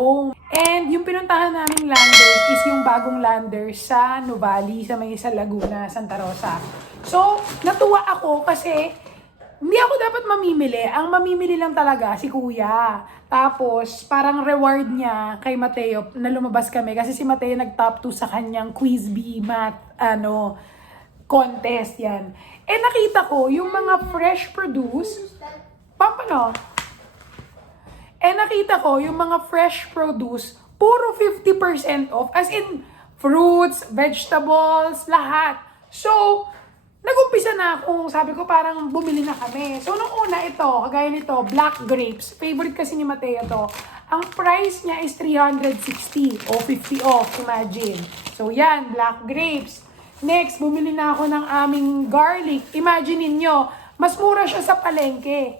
home. And yung pinuntahan naming lander is yung bagong lander sa Nuvali, sa may sa Laguna, Santa Rosa. So, natuwa ako kasi hindi ako dapat mamimili. Ang mamimili lang talaga si Kuya. Tapos, parang reward niya kay Mateo na lumabas kami. Kasi si Mateo nag-top 2 sa kanyang Quiz Bee Math, contest yan. Eh, nakita ko yung mga fresh produce. Pampano? Eh, nakita ko yung mga fresh produce, puro 50% off. As in, fruits, vegetables, lahat. So, nag-umpisa na akong, sabi ko parang bumili na kami. So, nung una ito, kagaya nito, black grapes. Favorite kasi ni Mateo to. Ang price niya is 360 o 50 off, imagine. So, yan, black grapes. Next, bumili na ako ng aming garlic. Imagine niyo, mas mura siya sa palengke.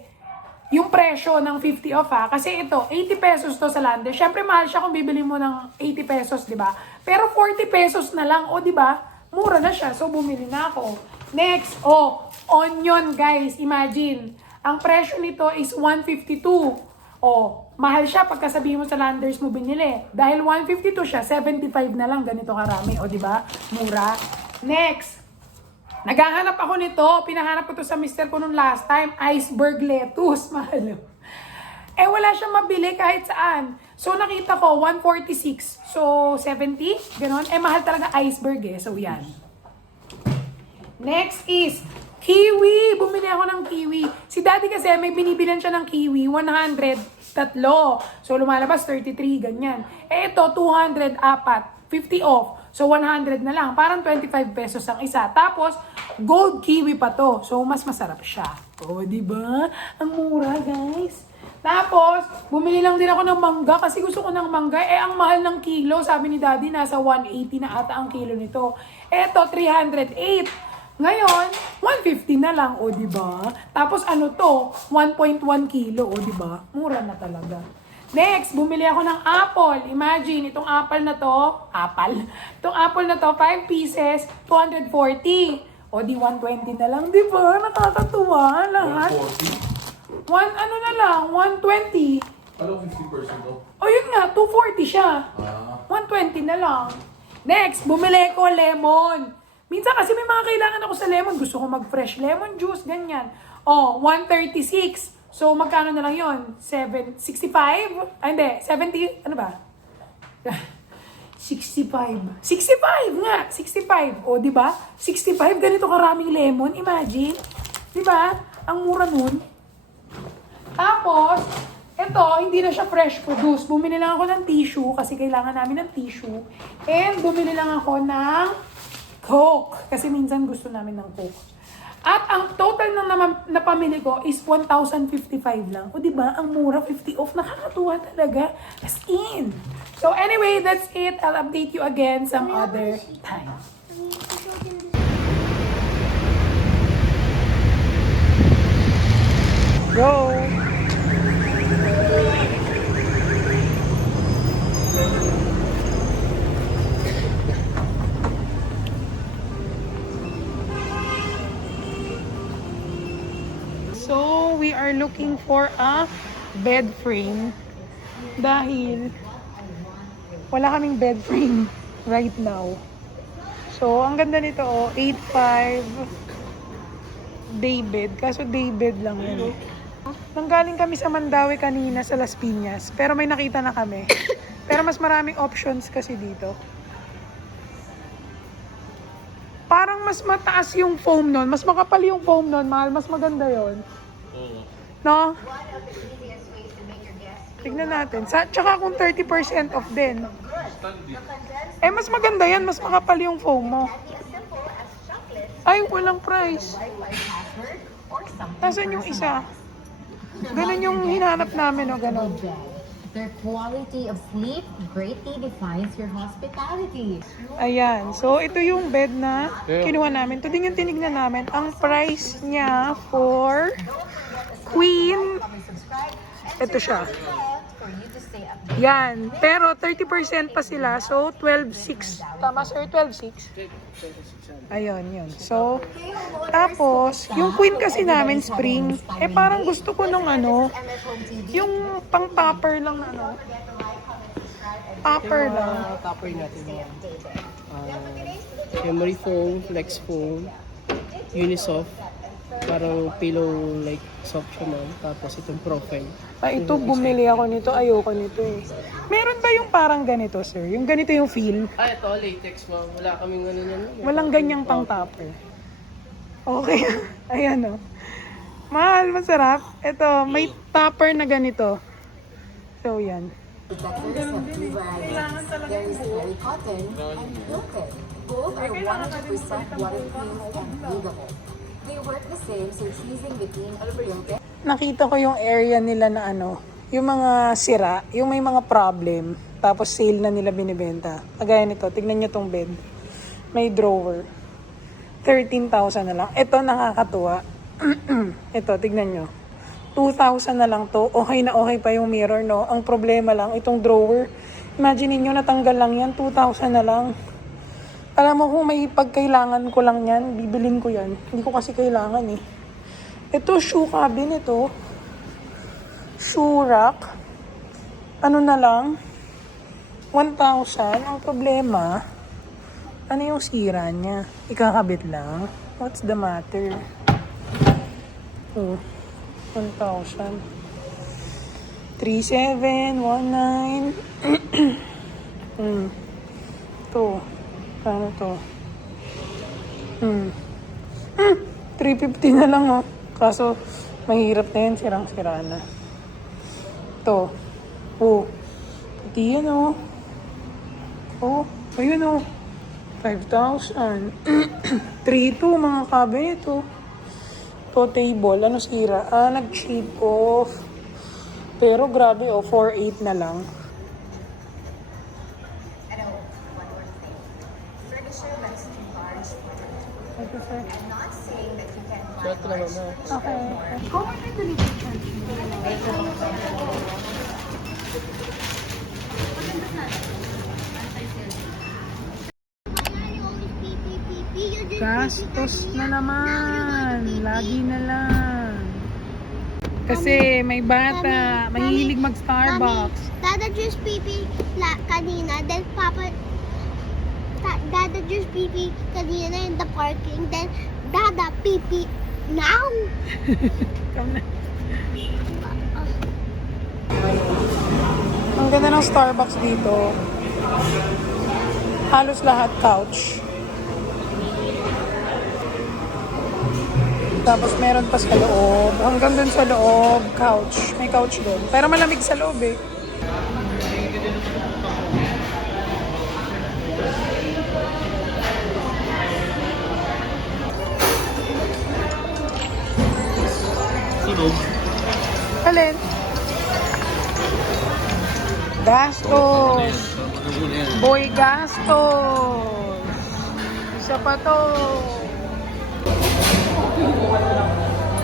Yung presyo ng 50 off ha. Kasi ito, 80 pesos to sa lander. Syempre, mahal siya kung bibili mo ng 80 pesos, di ba? Pero 40 pesos na lang, o di ba? Mura na siya. So, bumili na ako. Next, onion guys, imagine. Ang presyo nito is 152. Mahal siya pagka sabihin mo sa landers mo binili. Dahil 152 siya, 75 na lang ganito karami, o di ba? Mura. Next, naghahanap ako nito. Pinahanap ko to sa mister ko nung last time, iceberg lettuce, mahal. Eh wala siyang mabili kahit saan. So nakita ko 146. So 70, ganon. Eh mahal talaga iceberg eh. So yan. Next is kiwi. Bumili ako ng kiwi. Si daddy kasi may binibilan siya ng kiwi, 100, tatlo. So lumalabas 33, ganyan. Eh ito, 200, apat. 50 off. So 100 na lang. Parang 25 pesos ang isa. Tapos, gold kiwi pa to. So mas masarap siya. Di ba? Ang mura, guys. Tapos, bumili lang din ako ng mangga kasi gusto ko ng mangga. Eh, ang mahal ng kilo. Sabi ni daddy, nasa 180 na ata ang kilo nito. Eto, 308. Ngayon, 150 na lang, di ba? Tapos ano to, 1.1 kilo, di ba? Mura na talaga. Next, bumili ako ng apple. Imagine, itong apple na to, itong apple na to, 5 pieces, 240. Di 120 na lang, di ba? Nakakatuwa lahat. 140? Ano na lang, 120. Ano 50% off? Yun nga, 240 siya. 120 na lang. Next, bumili ko lemon. Minsan kasi may mga kailangan ako sa lemon. Gusto ko mag-fresh lemon juice, ganyan. 136. So, magkano na lang yun? 65? Hindi, 70, ano ba? 65. 65 nga! 65. Di ba? 65, ganito karaming lemon. Imagine. Di ba? Ang mura nun. Tapos, ito, hindi na siya fresh produce. Bumili lang ako ng tissue kasi kailangan namin ng tissue. And bumili lang ako ng Coke. Kasi minsan gusto namin ng Coke. At ang total ng napamili ko is 1,055 lang. Di ba? Ang mura, 50 off. Nakakatuwa talaga. As in. So anyway, that's it. I'll update you again some other time. Go! So, we are looking for a bed frame dahil wala kaming bed frame right now. So, ang ganda nito 8.5 day bed. Kaso day bed lang yun. Nanggaling kami sa Mandaue kanina sa Las Piñas, pero may nakita na kami. Pero mas maraming options kasi dito. Parang mas mataas yung foam nun. Mas makapal yung foam nun, mahal. Mas maganda yon. No? Tignan natin. Tsaka kung 30% off din. Eh, mas maganda yan. Mas makapal yung foam mo. Ay, walang price. Nasaan yung isa? Ganun yung hinanap namin, ganon. Their quality of sleep greatly defines your hospitality. Ayan. So, ito yung bed na kinuha namin. Ito din yung tinignan namin. Ang price niya for queen, ito siya. Yan. Pero 30% pa sila. So, 12.6. Tama, sir? 12.6? Ayun, yun. So, tapos, yung queen kasi namin, spring, parang gusto ko nung yung pang topper lang Topper Yung lang. mga topper natin yan. Memory foam, flex foam, Unisoft. Parang pillow like soft siya ma'am. Tapos itong profile. Ito, bumili ako nito. Ayoko nito eh. Meron ba yung parang ganito, sir? Yung ganito yung feel? Ito latex ma'am. Wala kaming ano yan. Walang ganyang pang topper. Okay. Ayan o. Mahal, masarap. Ito, may topper na ganito. So, yan. Kailangan talaga There is very cotton and quilted. Both are 100% waterproof and breathable. They work the same, so choosing between quilted Nakita ko yung area nila na ano, yung mga sira, yung may mga problem, tapos sale na nila binibenta. Kagaya nito, tignan nyo tong bed. May drawer. 13,000 na lang. Ito nakakatuwa. Ito, tignan nyo. 2,000 na lang to. Okay na okay pa yung mirror, no? Ang problema lang, itong drawer. Imagine niyo natanggal lang yan. 2,000 na lang. Alam mo kung may pagkailangan ko lang yan, bibilin ko yan. Hindi ko kasi kailangan eh. Ito, shoe cabinet ito. Shoe rack. Ano na lang? 1,000. Ang problema, ano yung sira niya? Ikakabit lang. What's the matter? Oh, 1,000. 3,719. Ito. Paano to? 350 na lang oh. Kaso, mahirap na yun. Sirang-sira na. Ito. Oh. Pati yan oh. Oh, ayun oh. 5,000. 3,200 mga cabinet oh. To table. Ano sira? Nag-chip off. Pero grabe oh, 4,800 na lang. Shot na ma'am. Okay. How much is the delivery charge? Gastos na naman. Lagi na lang. Kasi may bata, mahilig mag-Starbucks. Dada just pipi kanina, then Papa, Dada just pipi kanina in the parking, then Dada pipi now. Come na. Ang ganda ng Starbucks dito. Halos lahat couch. Tapos meron pa sa loob. Hanggang dun sa loob, couch. May couch dun. Pero malamig sa loob eh. Sunog. Alin? Gastos. Ano muna yan? Boy gastos. Isa pa to.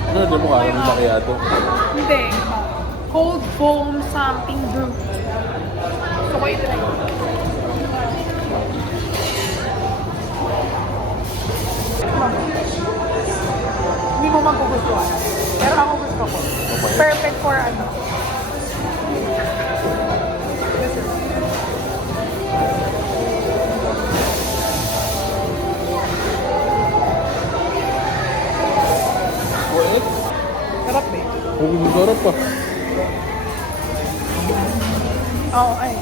Ano na mo kaya ng macchiato? Hindi. Cold foam something brew. So ko ito na yun. Hindi mo magugustuhan. Pero ako gusto ko. Perfect for ano. Kuwait? Sarap eh. Huwag sarap pa. Oo, ay.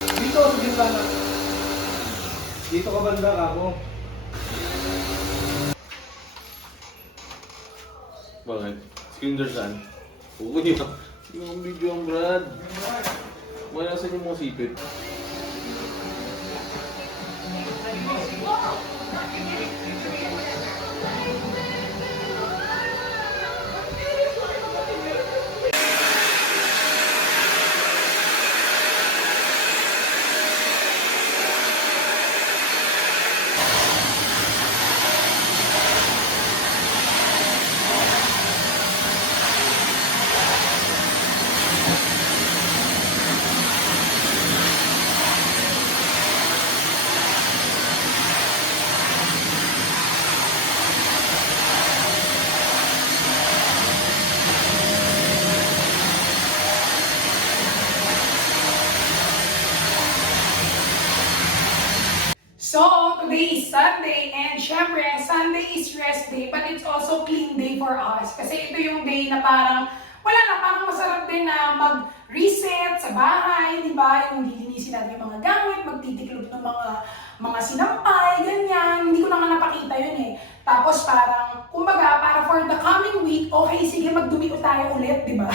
Dito, dito na. Dito ka banda ako. Bakit? Screen saan? Uy, sige ang video ang Brad. Wala sa inyo mga sipit. So, today is Sunday, and syempre, Sunday is rest day, but it's also clean day for us. Kasi ito yung day na parang, wala na, parang masarap din na mag-reset sa bahay, di ba? Yung lilinisin natin yung mga gamit, magtitiklop ng mga sinampay, ganyan. Hindi ko na nga napakita yun eh. Tapos parang, kumbaga, para for the coming week, okay, sige, magdumiko tayo ulit, di ba?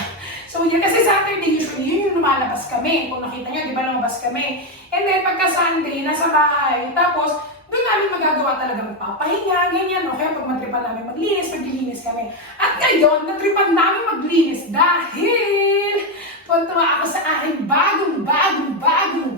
So, yun, kasi Saturday usually, yun yung lumalabas kami. Kung nakita nyo, di ba, lumabas kami. And then, pagka Sunday, nasa bahay. Tapos, doon namin magagawa talaga magpapahinga, ganyan. O kaya pag matripan namin maglinis, maglilinis kami. At ngayon, natripan namin maglinis dahil tuwa ako sa aking bagong vacuum.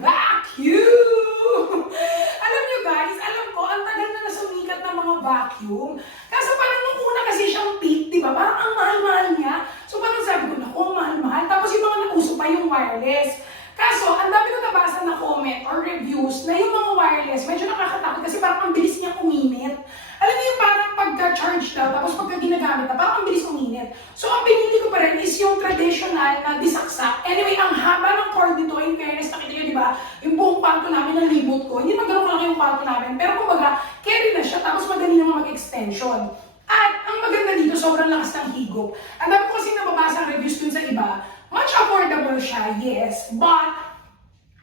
Alam nyo guys, alam ko, ang tagal na sumikat ng mga vacuum. Kaso parang nung una kasi siyang peak, di ba? Parang ang mahal-mahal niya. So parang sabi ko, naku, mahal-mahal. Tapos yung mga nauso pa yung wireless. Kaso, ang dami ko nabasa na comment or reviews na yung mga wireless, medyo nakakatakot kasi parang ang bilis niyang uminit. Alam niyo yung parang pagka-charge daw, tapos pagka ginagamit na, parang ang bilis uminit. So, ang pinili ko pa rin is yung traditional na disaksak. Anyway, ang haba ng cord nito, in fairness, nakita niyo, di ba? Yung buong kwarto namin, ang libot ko. Hindi magano'n lang yung kwarto namin. Pero kumbaga, carry na siya, tapos madali naman mag-extension. At ang maganda dito, sobrang lakas ng higop. Ang dami ko kasi nababasa ang reviews dun sa iba, much affordable siya, yes, but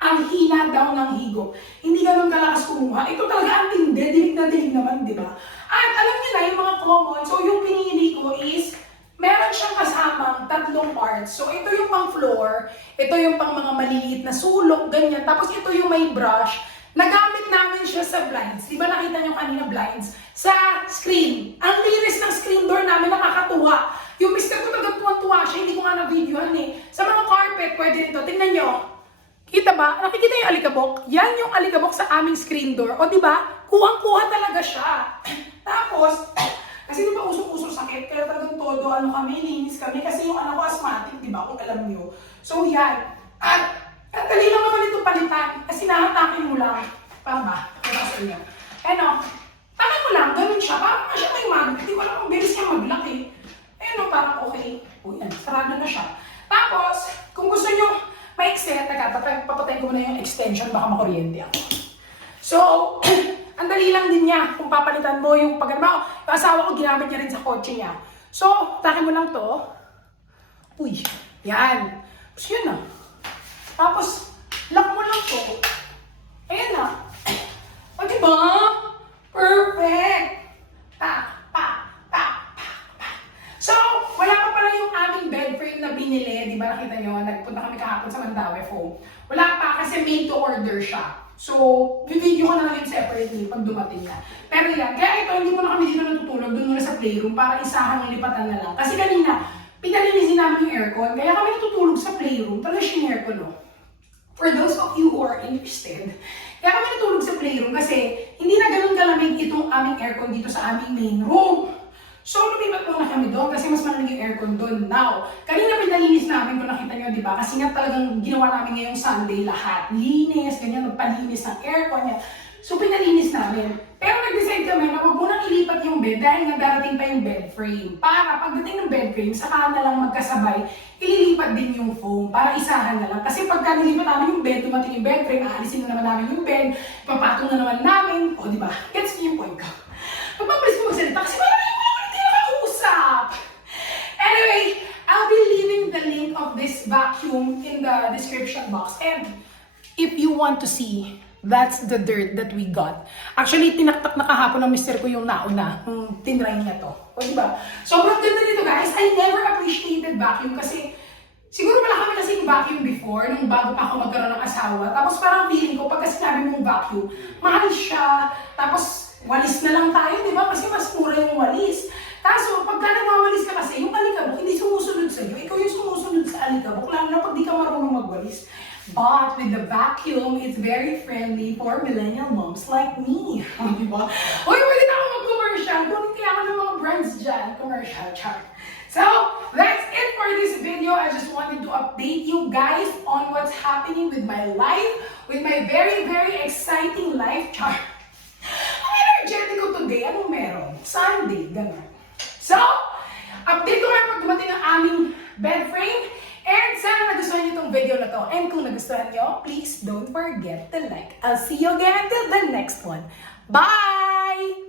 ang hina daw ng higop. Hindi ganun kalakas kumuha. Ito talaga ang tindi, dilig na dilig naman, di ba? At alam niyo na yung mga common, so yung pinili ko is, meron siyang kasamang 3 parts. So ito yung pang floor, ito yung pang mga maliliit na sulok, ganyan. Tapos ito yung may brush. Nagamit namin siya sa blinds. Di ba nakita niyo kanina blinds? Sa screen. Ang linis ng screen door namin, nakakatuwa. Yung mister ko talagang tuwa-tuwa siya, hindi ko nga na-videohan eh. Sa mga carpet, pwede rin to. Tingnan nyo. Kita ba? Nakikita yung alikabok? Yan yung alikabok sa aming screen door. O diba? Kuhang-kuha talaga siya. Tapos, kasi di ba usong-usong sakit, kaya talagang todo, kami, linis kami. Kasi yung anak ko asthmatic, di ba? Kung alam nyo. So yan. At, ang dali lang naman ito palitan. Kasi nahatakin mo lang. Parang ba? Kaya sa inyo. Takin mo lang, ganun siya. Parang nga siya may magnet. Hindi ko alam kung bilis niya maglaki. Ayun, parang okay. O yan, sarado na siya. Tapos, kung gusto nyo ma-extend, papatayin ko muna yung extension, baka makuryente ako. So, ang dali lang din niya kung papalitan mo yung pag-alma. Yung asawa ko, ginamit niya rin sa kotse niya. So, takin mo lang to. Uy, yan. Tapos yun na. Tapos, lock mo lang to. Ayan na. O diba? Perfect! So, wala pa pala yung aming bed frame na binili. Di ba nakita nyo? Nagpunta kami kahapon sa Mandaue Foam. Wala pa kasi made to order siya. So, video ko na lang yung separately pag dumating na. Pero yan, kaya ito, hindi muna kami dito natutulog. Doon muna sa playroom para isahan ng lipatan na lang. Kasi kanina, pinalinisin namin yung aircon. Kaya kami natutulog sa playroom. Talaga yung aircon, no? For those of you who are interested, kaya kami natulog sa playroom kasi hindi na ganun kalamig itong aming aircon dito sa aming main room. So, lumipat muna kami doon kasi mas malamig yung aircon doon. Now, kanina pinalinis namin kung nakita nyo, di ba? Kasi nga talagang ginawa namin ngayong Sunday lahat. Linis, ganyan, magpalinis ng aircon niya. So, pinalinis namin. Pero nag-decide kami na huwag munang ilipat yung bed dahil nga darating pa yung bed frame. Para pagdating ng bed frame, saka na lang magkasabay, ililipat din yung foam para isahan na lang. Kasi pagka nilipat namin yung bed, dumating yung bed frame, aalisin na naman namin yung bed, papatong na naman namin. O, di ba? Gets niyo yung point ko. Pagpapalis ko magsalita kasi parang anyway, I'll be leaving the link of this vacuum in the description box. And if you want to see, that's the dirt that we got. Actually, tinaktak na kahapon ng mister ko yung nauna, yung tinry niya to. O diba? Sobrang ganda nito guys. I never appreciated vacuum kasi siguro wala kami kasing vacuum before, nung bago pa ako magkaroon ng asawa. Tapos parang feeling ko, pagka sinabi mong vacuum, mahal siya. Tapos walis na lang tayo, di ba? Kasi mas mura yung walis. Kaso, pagka nagwawalis ka kasi, yung alikabok hindi sumusunod sa'yo. Ikaw yung sumusunod sa alikabok, lalo na pag di ka marunong magwalis. But with the vacuum, it's very friendly for millennial moms like me. Di ba? Uy, pwede na ako mag-commercial. Don't kailangan ng mga brands dyan. Commercial chart. So, that's it for this video. I just wanted to update you guys on what's happening with my life, with my very, very exciting life chart. Ang energetic ko today, anong meron? Sunday, gano'n. So, update ko nga pag dumating ang aming bed frame. And sana nagustuhan niyo itong video na to. And kung nagustuhan nagustuhan nyo, please don't forget to like. I'll see you again until the next one. Bye!